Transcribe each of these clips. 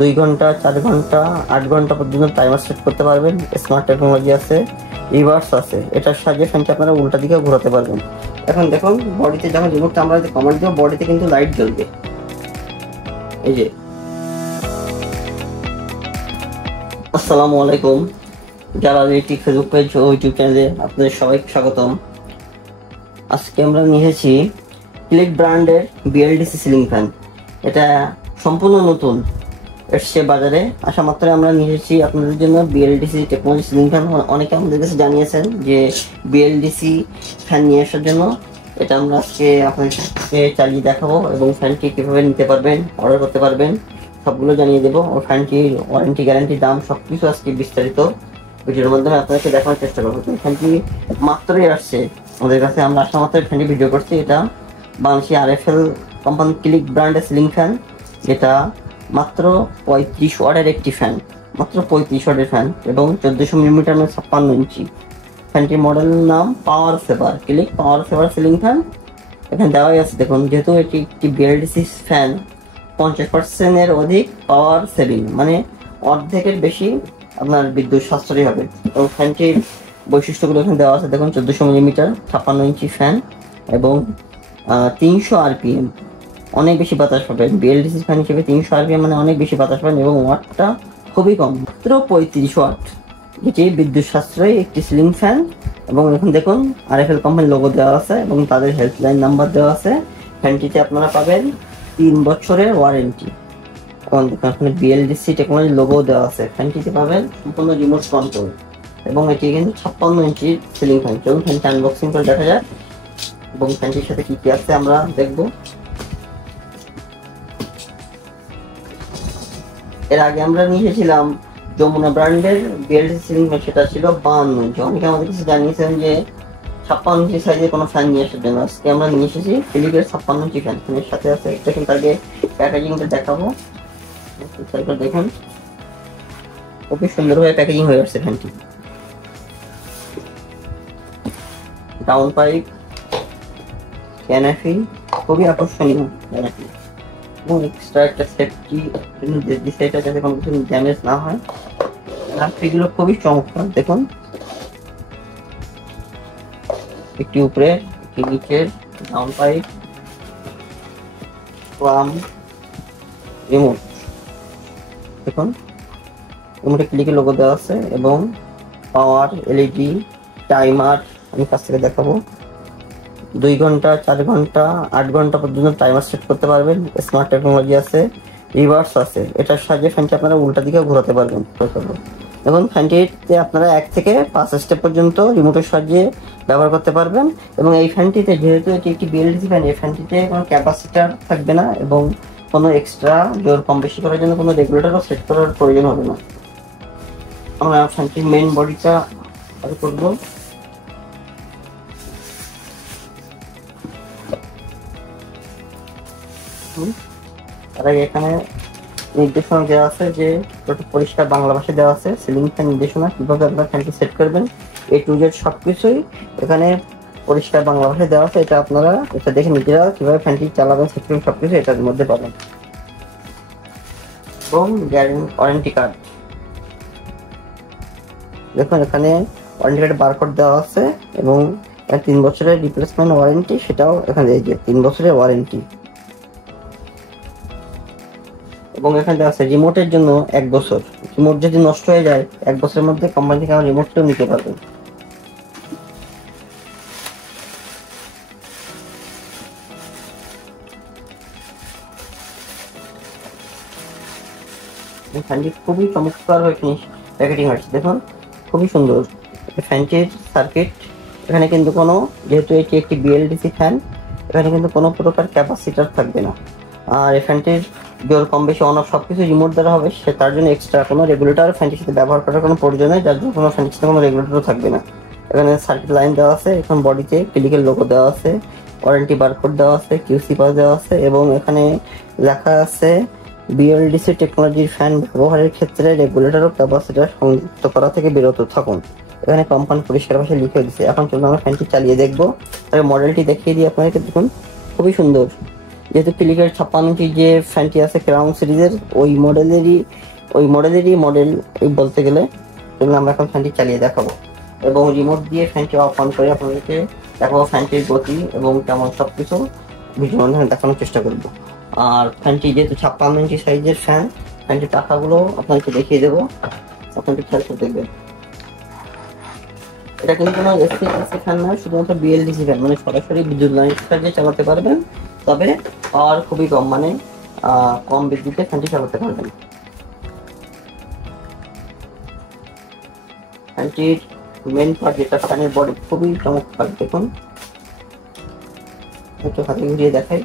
2 ঘন্টা, 4 ঘন্টা, 8 ঘন্টা পর্যন্ত টাইমার সেট করতে পারবেন। স্মার্ট টেকনোলজি আছে, রিভার্স আছে, এটার সাহায্যে ফ্যানটি আপনারা উল্টা দিকে ঘোরাতে পারবেন। এখন দেখুন বডিতে যখন রিমোটটা আমরা কমান্ড দেবো বডিতে কিন্তু লাইট জ্বলবে। এই যে আসসালামু আলাইকুম, যারা ইলেকট্রিক ফেসবুক পেজ ও ইউটিউব চ্যানেলে আপনাদের সবাইকে স্বাগতম। আজকে আমরা নিয়েছি ক্লিক ব্র্যান্ডের বিএলডিসি সিলিং ফ্যান। এটা সম্পূর্ণ নতুন এসছে বাজারে, আসা মাত্র আমরা নিয়ে এসেছি আপনাদের জন্য বিএলডিসি টেকনোলজি সিলিং ফ্যান। অনেকে আমাদের কাছে জানিয়েছেন যে বিএলডিসি ফ্যান নিয়ে আসার জন্য। এটা আমরা আজকে আপনাদেরকে চালিয়ে দেখাবো এবং ফ্যানটি কীভাবে নিতে পারবেন, অর্ডার করতে পারবেন সবগুলো জানিয়ে দেবো। ও ফ্যানটির ওয়ারেন্টি, গ্যারান্টি, দাম সবকিছু আজকে বিস্তারিত ভিডিওর মাধ্যমে আপনাদেরকে দেখানোর চেষ্টা করবো। ফ্যানটি মাত্রই আসছে আমাদের কাছে, আমরা আসা মাত্র ফ্যানটি ভিডিও করছি। এটা বাংলাদেশি RFL কোম্পানি ক্লিক ব্র্যান্ডের সিলিং ফ্যান। এটা মাত্র 35 ওয়াটের একটি ফ্যান, মাত্র 35 ওয়াটের ফ্যান এবং 1400 মিলিমিটার 56 ইঞ্চি। ফ্যানটির মডেল নাম পাওয়ার সেভার, ক্লিক পাওয়ার সেভার সিলিং ফ্যান। এখানে দেওয়াই আছে দেখুন, যেহেতু এটি একটি বিএলডিসি ফ্যান 50%-এর অধিক পাওয়ার সেভিং, মানে অর্ধেকের বেশি আপনার বিদ্যুৎ সাশ্রয়ী হবে। এবং ফ্যানটির বৈশিষ্ট্যগুলো এখানে দেওয়া আছে দেখুন, 1400 মিলিমিটার 56 ইঞ্চি ফ্যান এবং 300 RPM, অনেক বেশি বাতাস পাবেন। বিএলডিসি ফ্যান হিসেবে 300 RPM মানে অনেক বেশি বাতাস পাবেন এবং ওয়াটটা খুবই কম, মাত্র 35 ওয়াট। এটি বিদ্যুৎ সাশ্রয়ী একটি সিলিং ফ্যান। এবং এখন দেখুন RFL কোম্পানির লোগো দেওয়া আছে এবং তাদের হেল্পলাইন নাম্বার দেওয়া আছে। ফ্যানটিতে আপনারা পাবেন 3 বছরের ওয়ারেন্টি এবং এখানে বিএলডিসি টেকনোলজি লোগো দেওয়া আছে। ফ্যানটিতে পাবেন সম্পূর্ণ রিমোট কন্ট্রোল এবং এটি কিন্তু 56 ইঞ্চির সিলিং ফ্যান। চলুন ফ্যানটি আনবক্সিং করে দেখা যায় এবং ফ্যানটির সাথে কি কি আছে আমরা দেখবো। এর আগে আমরা নিয়ে এসেছিলাম যমুনা ব্র্যান্ডের বিএলডিসি সিলিং ফ্যান, সেটা ছিল 52 ইঞ্চি। অনেকে আমাদের কাছে জানিয়েছেন যে 56 ইঞ্চি সাইজের কোনো ফ্যান নিয়ে আসার জন্য। আজকে আমরা নিয়ে এসেছি ফিলিপের 56 ইঞ্চি ফ্যান। ফ্যানের সাথে আছে একটা, কিন্তু আগে প্যাকেজিংটা দেখাবো। দেখুন খুবই সুন্দরভাবে প্যাকেজিং হয়ে আসছে ফ্যানটি। ডাউন পাইপ, ক্যানাফি, খুবই আকর্ষণীয় ক্যানাফি এবং এক্সট্রা একটা সেফটি দিচ্ছে এটা, যাতে কোনো কিছু ড্যামেজ না হয়। ক্যানাফিগুলো খুবই চমৎকার দেখুন, একটি উপরে একটি নিচের, ডাউন পাইপ, প্লাম, রিমোট দেখুন, রিমোটে ক্লিকের লোগো দেওয়া আছে এবং পাওয়ার, LED, টাইমার আমি কাছ থেকে দেখাবো। 2 ঘন্টা, 4 ঘন্টা, 8 ঘন্টা পর্যন্ত টাইমার সেট করতে পারবেন। স্মার্ট টেকনোলজি আছে, রিভার্স আছে, এটার সাহায্যে ফ্যানটি আপনারা উল্টা দিকে ঘোরাতে পারবেন। এবং ফ্যানটিতে আপনারা 1 থেকে 5 স্টেপ পর্যন্ত রিমোটের সাহায্যে ব্যবহার করতে পারবেন। এবং এই ফ্যানটিতে, যেহেতু এটি একটি বিএলডিসি ফ্যান, এই ফ্যানটিতে কোনো ক্যাপাসিটার থাকবে না এবং কোনো এক্সট্রা জোর কম বেশি করার জন্য কোনো রেগুলেটরও সেট করার প্রয়োজন হবে না। আমরা ফ্যানটির মেইন বডিটা করবো। তার আগে এখানে নির্দেশনা দেওয়া আছে, যে পরিষ্কার বাংলা ভাষায় দেওয়া আছে সিলিং ফ্যান নির্দেশনা, কিভাবে আপনার ফ্যানটি সেট করবেন। A to Z সবকিছুই এখানে পরিষ্কার বাংলা ভাষায় দেওয়া আছে। এটা আপনারা এটা দেখে নিজেরা কিভাবে ফ্যানটি চালাবেন, সেট করবেন, সবকিছু এটার মধ্যে পাবেন। এবং ওয়ারেন্টি কার্ড দেখুন, এখানে ওয়ারেন্টি কার্ডে বারকোড দেওয়া আছে এবং 3 বছরের রিপ্লেসমেন্ট ওয়ারেন্টি, সেটাও এখানে এই যে 3 বছরের ওয়ারেন্টি। এবং এখানে দেওয়া আছে রিমোটের জন্য 1 বছর। রিমোট যদি নষ্ট হয়ে যায় 1 বছরের মধ্যে কোম্পানি থেকে আমরা রিমোটটাও নিতে পারবেন। ফ্যানটি খুবই চমৎকার হয়ে প্যাকেটিং হয়েছে দেখুন, খুবই সুন্দর। ফ্যানটির সার্কিট এখানে কিন্তু কোনো, যেহেতু এটি একটি বিএলডিসি ফ্যান, এখানে কিন্তু কোনো প্রকার ক্যাপাসিটার থাকবে না। আর এই ফ্যানটির জোর কম বেশি অন অফ সবকিছু রিমোট দ্বারা হবে, সে তার জন্য এক্সট্রা কোনো রেগুলেটর ফ্যানটির সাথে ব্যবহার করার কোনো প্রয়োজন নেই, যার জন্য কোনো ফ্যানটির সাথে কোনো রেগুলেটরও থাকবে না। এখানে সার্কিট লাইন দেওয়া আছে, এখন বডিতে ক্লিকের লোগো দেওয়া আছে, ওয়ারেন্টি বারকোড দেওয়া আছে, QC পাস দেওয়া আছে এবং এখানে লেখা আছে বিএলডিসি টেকনোলজির ফ্যান ব্যবহারের ক্ষেত্রে রেগুলেটর ও ক্যাপাসিটর সংযুক্ত করা থেকে বিরত থাকুন। এখানে কোম্পানি পরিষ্কার ভাষায় লিখে দিচ্ছে। এখন চলুন আমরা ফ্যানটি চালিয়ে দেখবো। তবে মডেলটি দেখিয়ে দিই আপনাদেরকে। দেখুন খুবই সুন্দর, যেহেতু ক্লিকের 56 ইঞ্চি যে ফ্যানটি আছে ক্রাউন সিরিজের ওই মডেল বলতে গেলে। তাহলে আমরা এখন ফ্যানটি চালিয়ে দেখাবো এবং রিমোট দিয়ে ফ্যানটি অফ অন করে আপনাদেরকে দেখাবো ফ্যানটির গতি এবং কেমন সবকিছু ভিডিওর মাধ্যমে দেখানোর চেষ্টা করবো। আর ফ্যানটি যেহেতু 56 ইঞ্চি সাইজের ফ্যানটির টাকাগুলো আপনাদেরকে দেখিয়ে দেবো, আপনাদের খেয়াল করে দেখবেন। এটা কিন্তু কোনো এসি ফ্যান নয়, শুধুমাত্র বিএলডিসি ফ্যান, মানে সরাসরি বিদ্যুৎ লাইনের সাহায্যে চালাতে পারবেন, তবে পাওয়ার খুবই কম, মানে কম বিদ্যুতে ফ্যানটি চালাতে পারবেন। ফ্যানটির মেন পার্ট যেটা ফ্যানের বডি খুবই চমৎকার, দেখুন একটু হাতে ঘুরিয়ে দেখাই,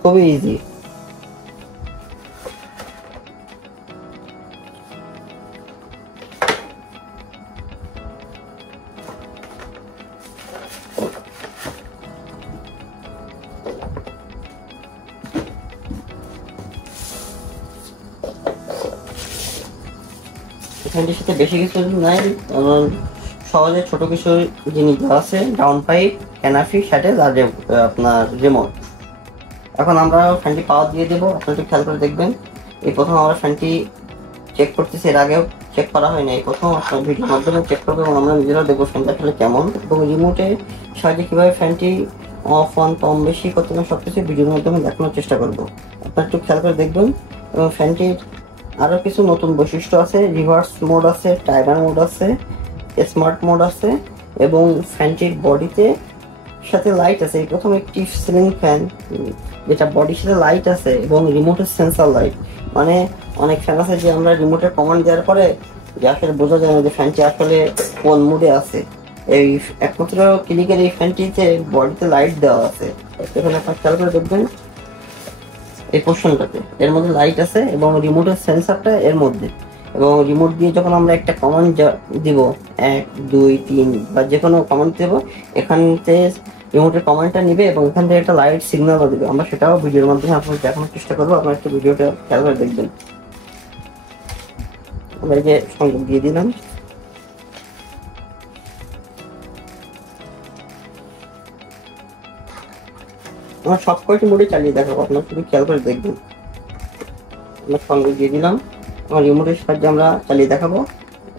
খুবই ইজি। ফ্যানটির সাথে বেশি কিছু নাই, সহজে ছোট কিছু জিনিস দেওয়া আছে, ডাউন পাইপ, ক্যানাফি, শ্যাটেল আর আপনার রিমোট। এখন আমরা ফ্যানটি পাওয়ার দিয়ে দেবো, আপনারা একটু খেয়াল করে দেখবেন। এই প্রথম আমরা ফ্যানটি চেক করতেছি, এর আগেও চেক করা হয়নি, এই প্রথম আপনার ভিডিওর মাধ্যমে চেক করবো এবং আমরা নিজেরাও দেখবো ফ্যানটা আসলে কেমন এবং রিমোটের সাহায্যে কীভাবে ফ্যানটি অফ অন কম বেশি করতে হবে সব কিছু ভিডিওর মাধ্যমে দেখানোর চেষ্টা করবো। আপনারা একটু খেয়াল করে দেখবেন। এবং ফ্যানটির আরও কিছু নতুন বৈশিষ্ট্য আছে, রিভার্স মোড আছে, টাইমার মোড আছে, স্মার্ট মোড আছে এবং ফ্যানটির বডিতে সাথে লাইট আছে। প্রথম একটি সিলিং ফ্যান যেটা বডির সাথে লাইট আছে এবং রিমোটের সেন্সার লাইট, মানে অনেক ফ্যান আছে যে আমরা রিমোটের কমান্ড দেওয়ার পরে যে আসলে বোঝা যায় না যে ফ্যানটি আসলে কোন মুডে আছে। এই একমাত্র ক্লিকের এই ফ্যানটিতে বডিতে লাইট দেওয়া আছে, এখানে আপনার খেয়াল করে দেখবেন এই পোর্শনটাতে এর মধ্যে লাইট আছে এবং রিমোটের সেন্সারটা এর মধ্যে। এবং রিমোট দিয়ে যখন আমরা একটা কমান্ড দিব 1 2 3 বা যে কোনো কমান্ড দেবো, এখান থেকে রিমোটের কমান্ডটা নিবে এবং এখান থেকে একটা লাইট সিগন্যালও দেবে। আমরা সেটাও ভিডিওর মাধ্যমে আপনাদের দেখানোর চেষ্টা করবো, আপনারা একটু ভিডিওটা খেয়াল করে দেখবেন। আমরা এই যে সংযোগ দিয়ে দিলাম, আমরা সব কয়টি মোডে চালিয়ে দেখাবো, আপনারা শুধু খেয়াল করে দেখবেন। আমরা সংযোগ দিয়ে দিলাম, আমার রিমোটের সাহায্যে আমরা চালিয়ে দেখাবো।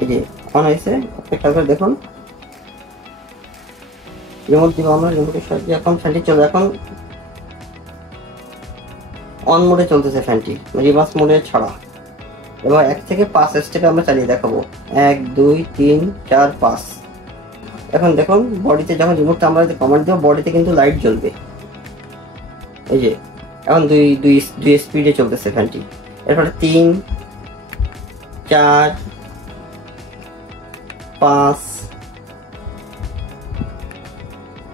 এই যে অন হয়েছে, আপনি খেয়াল করে দেখুন, রিমোট দিব আমরা, রিমোটের সাহায্যে এখন ফ্যানটি চলে, এখন অন মোডে চলতেছে ফ্যানটি, রিভার্স মোডে ছাড়া। এবার 1 থেকে 5 স্টেপে আমরা চালিয়ে দেখাবো, 1 2 3 4 5। এখন দেখুন বডিতে যখন রিমোটটা আমরা কমান্ড দেবো বডিতে কিন্তু লাইট জ্বলবে। এই যে এখন দুই স্পিডে চলতেছে ফ্যানটি। এরপরে 3 4 5।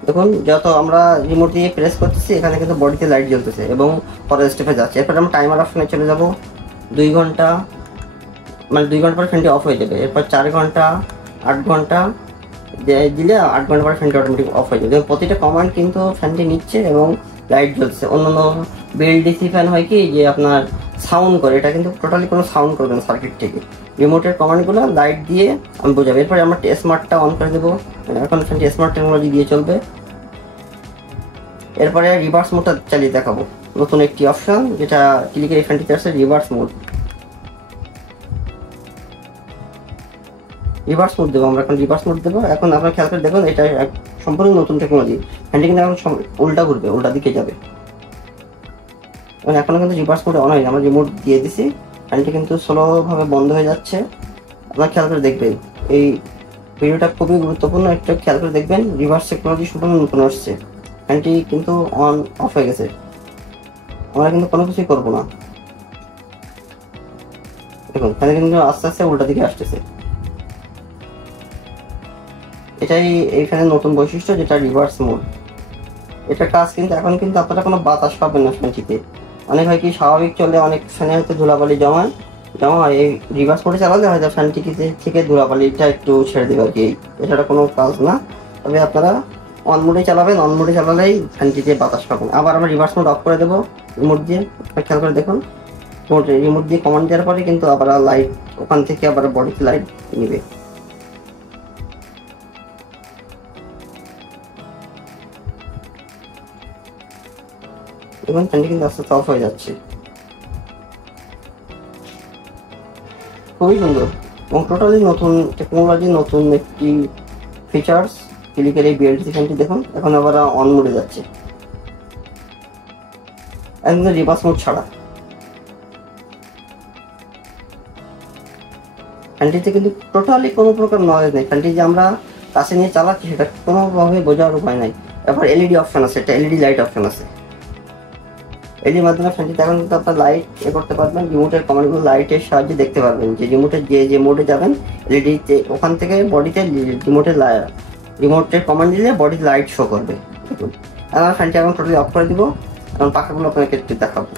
দেখুন যত আমরা রিমোট দিয়ে প্রেস করতেছি এখানে কিন্তু বডিতে লাইট জ্বলতেছে এবং পরের স্টেপে যাচ্ছে। এরপর আমরা টাইমার অপশনে চলে যাব, 2 ঘন্টা, মানে 2 ঘন্টা পর ফ্যানটি অফ হয়ে যাবে। এরপর 4 ঘন্টা, 8 ঘন্টা দিলে 8 ঘন্টা পর ফ্যানটি অটোমেটিক অফ হয়ে যাবে। প্রতিটা কমান্ড কিন্তু ফ্যানটি নিচ্ছে এবং লাইট জ্বলছে। অন্যান্য বিএলডিসি ফ্যান হয় কি যে আপনার সাউন্ড করে, এটা কিন্তু টোটালি কোনো সাউন্ড করবে না সার্কিট থেকে। রিমোটের কমান্ডগুলো লাইট দিয়ে আমি বোঝাবো। এরপরে আমরা স্মার্টটা অন করে দেবো, এখন ফ্যানটি স্মার্ট টেকনোলজি দিয়ে চলবে। এরপরে রিভার্স মোডটা চালিয়ে দেখাবো, নতুন একটি অপশন যেটা ক্লিকের এই ফ্যানটিতে আছে, রিভার্স মোড। রিভার্স মোড দেবো আমরা, এখন রিভার্স মোড দেবো। এখন আপনারা খেয়াল করে দেখুন, এটা সম্পূর্ণ নতুন টেকনোলজি, ফ্যানটি কিন্তু এখন উল্টা ঘুরবে, উল্টা দিকে যাবে। এবং এখনো কিন্তু রিভার্স মোডে অন হয়নি, আমরা রিমোট দিয়ে দিছি, ফ্যানটি কিন্তু স্লোভাবে বন্ধ হয়ে যাচ্ছে। আপনারা খেয়াল করে দেখবেন, এই ভিডিওটা খুবই গুরুত্বপূর্ণ, একটু খেয়াল করে দেখবেন। রিভার্স টেকনোলজি সম্পূর্ণ নতুন আসছে, ফ্যানটি কিন্তু অন অফ হয়ে গেছে, আমরা কিন্তু কোনো কিছুই করবো না। দেখুন ফ্যান কিন্তু আস্তে আস্তে উল্টা দিকে আসতেছে। এটাই এই ফ্যানের নতুন বৈশিষ্ট্য, যেটা রিভার্স মোড। এটা কাজ কিন্তু এখন কিন্তু আপনারা কোনো বাতাস পাবেন না ফ্যানটিতে। অনেক হয় কি স্বাভাবিক চলে, অনেক ফ্যানে হয়তো ধুলাবালি জমা হয়, এই রিভার্স মোডে চালালে হয়তো ফ্যানটি থেকে ধুলাবালিটা একটু ছেড়ে দেবে আর কি। এটা কোনো কাজ না, তবে আপনারা অন মোডে চালাবেন, অন মোডে চালালেই ফ্যানটিতে বাতাস পাবেন। আবার আমরা রিভার্স মোড অফ করে দেবো রিমোট দিয়ে, খেয়াল করে দেখুন। রিমোট দিয়ে কমান্ড দেওয়ার পরে কিন্তু আবার লাইট ওখান থেকে আবার বডিতে লাইট নিবে। এবং ফ্যানটি কিন্তু আস্তে আস্তে অফ হয়ে যাচ্ছে। খুবই সুন্দর এবং টোটালি নতুন টেকনোলজি, নতুন একটি ফিচার্স ক্লিকের এই বিএলডিসি ফ্যানটি। দেখুন এখন আবার অন মোডে যাচ্ছে, একদম রিভার্স মোড ছাড়া। ফ্যানটিতে কিন্তু টোটালি কোনো প্রকার নয়েজ নেই। ফ্যানটি যে আমরা কাছে নিয়ে চালাচ্ছি সেটা কোনোভাবে বোঝার উপায় নাই। এবার এলইডি অপশন আছে, একটা এলইডি লাইট অপশন আছে। এলইডির মাধ্যমে ফ্যানটিতে এখন কিন্তু আপনার লাইট করতে পারবেন, রিমোটের কমান্ডগুলো লাইটের সাহায্যে দেখতে পারবেন যে রিমোটের যে মোডে যাবেন এলইডিতে, ওখান থেকে বডিতে রিমোটের কমান্ড দিলে বডিতে লাইট শো করবে। দেখুন এখন ফ্যানটি এখন টোটালি অফ করে দিব। এখন পাখাগুলো আপনাকে একটু দেখাবো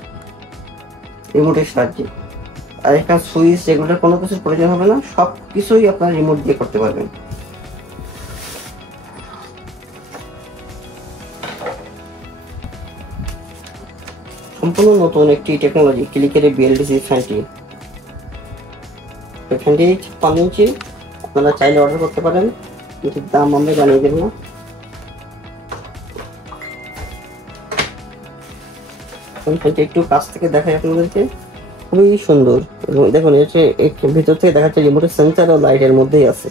রিমোটের সাহায্যে। আর এখানে সুইচ এগুলোর কোনো কিছুর প্রয়োজন হবে না, সব কিছুই আপনার রিমোট দিয়ে করতে পারবেন। সম্পূর্ণ নতুন একটি টেকনোলজি ক্লিকের বিএলডিসি ফ্যানটি। ফ্যানটি 56 ইঞ্চি, আপনারা চাইলে অর্ডার করতে পারেন, কিন্তু দাম আমরা জানিয়ে দেব না। ফ্যানটি একটু কাছ থেকে দেখাই আপনাদেরকে, খুবই সুন্দর। এবং দেখুন এর ভিতর থেকে দেখা যাচ্ছে রিমোটের সেন্সার ও লাইটের মধ্যেই আছে।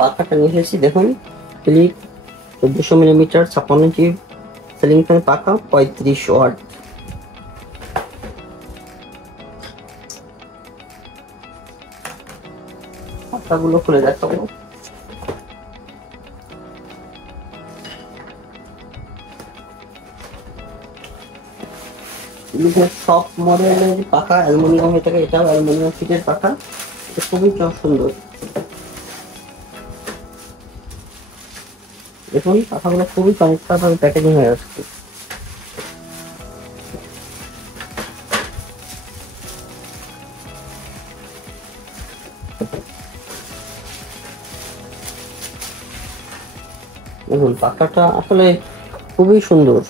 পাখাটা নিয়ে এসেছি, দেখুন ক্লিক 1400 মিলিমিটার 56 ইঞ্চি সিলিং ফ্যান পাখা, 35 ওয়াট। পাখাগুলো খুলে দেখাবো। সব মডেলের পাখা অ্যালুমিনিয়াম হয়ে থাকে, এটাও অ্যালুমিনিয়াম ফিটের পাখা। এটা খুবই সুন্দর। দেখুন পাখাগুলো খুবই চমৎকার ভাবে প্যাকেজিং হয়ে আসছে। দেখুন পাখাটা আসলে খুবই সুন্দর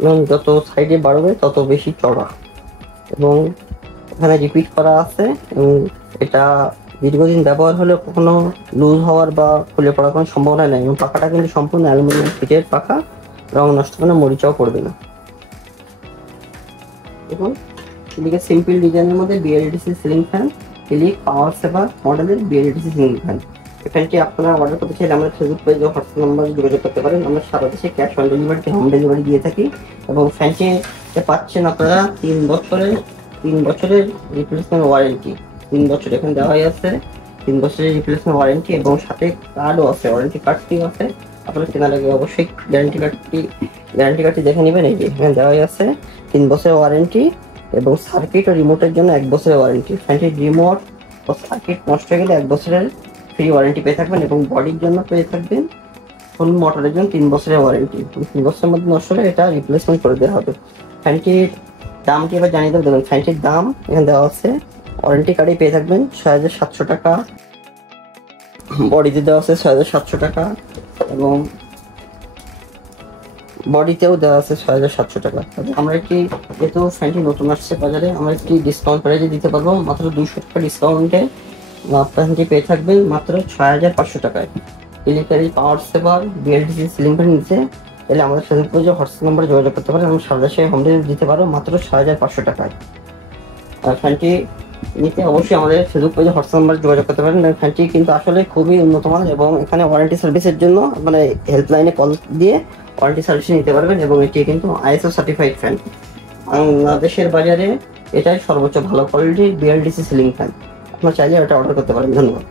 এবং যত সাইডে বাড়বে তত বেশি চড়া, এবং এখানে রিপিট করা আছে এবং এটা দীর্ঘদিন ব্যবহার হলে কখনো লুজ হওয়ার বা খুলে পড়ার কোনো সম্ভাবনা নেই। এবং পাখাটা কিন্তু সম্পূর্ণ অ্যালুমিনিয়াম ফিটের পাখা, রং নষ্ট করে মরিচাও পড়বে না। দেখুন এদিকে সিম্পল ডিজাইনের মধ্যে বিএলডিসি সিলিং ফ্যান, ক্লিক পাওয়ার সেভার মডেলের বিএলডিসি সিলিং ফ্যান। এই ফ্যানটি আপনারা অর্ডার করতে চাইলে আমাদের ফেসবুক পেজ ও হোয়াটসঅ্যাপ নাম্বারে যোগাযোগ করতে পারেন। আমরা সারা দেশে ক্যাশ অন ডেলিভারিতে হোম ডেলিভারি দিয়ে থাকি। এবং ফ্যানটি পাচ্ছেন আপনারা 3 বছরের রিপ্লেসমেন্ট ওয়ারেন্টি। 3 বছর এখানে দেওয়া আছে, 3 বছরের রিপ্লেসমেন্ট ওয়ারেন্টি এবং সাথে কার্ডও আছে, ওয়ারেন্টি কার্ডটিও আছে। আপনারা কেনার আগে অবশ্যই গ্যারান্টি কার্ডটি দেখে নেবেন। এই যে এখানে দেওয়া আছে 3 বছরের ওয়ারেন্টি এবং সার্কিট ও রিমোটের জন্য 1 বছরের ওয়ারেন্টি। ফ্যানটির রিমোট ও সার্কিট নষ্ট হয়ে গেলে 1 বছরের ফ্রি ওয়ারেন্টি পেয়ে থাকবেন এবং বডির জন্য পেয়ে থাকবেন ফুল মোটরের জন্য 3 বছরের ওয়ারেন্টি। 3 বছরের মধ্যে নষ্ট হলে এটা রিপ্লেসমেন্ট করে দেওয়া হবে। ফ্যানটির দামটি এবার জানিয়ে দেবো। দেখুন ফ্যানটির দাম এখানে দেওয়া আছে, ওয়ারেন্টি কার্ডে পেয়ে থাকবেন 6700 টাকা, বডিতে দেওয়া আছে 6700 টাকা এবং বডিতেও দেওয়া আছে 6700 টাকা। আমরা একটি যেহেতু ফ্যানটি নতুন আসছে বাজারে, আমরা একটি ডিসকাউন্ট প্রাইসে দিতে পারবো। মাত্র 200 টাকা ডিসকাউন্টে ফ্যানটি পেয়ে থাকবেন মাত্র 6500 টাকায়। ইলেকট্রিক পাওয়ার সেভার বিএলডিসি সিলিং ফ্যান নিচে তাহলে আমাদের ফেসবুক পেজে হোয়াটসঅ্যাপ নাম্বারে যোগাযোগ করতে পারেন। আমরা সারা দেশে হোম ডেলিভারি দিতে পারবো মাত্র 6500 টাকায়। আর ফ্যানটি নিতে অবশ্যই আমাদের ফেসবুক পেজে হোয়াটসঅ্যাপ নাম্বারে যোগাযোগ করতে পারেন। ফ্যানটি কিন্তু আসলে খুবই উন্নত মানের এবং এখানে ওয়ারেন্টি সার্ভিসের জন্য মানে হেল্পলাইনে কল দিয়ে ওয়ারেন্টি সার্ভিস নিতে পারবেন। এবং এটি কিন্তু আইএসও সার্টিফাইড ফ্যান। বাংলাদেশের বাজারে এটাই সর্বোচ্চ ভালো কোয়ালিটির বিএলডিসি সিলিং ফ্যান। আপনারা চাইলে এটা অর্ডার করতে পারেন। ধন্যবাদ।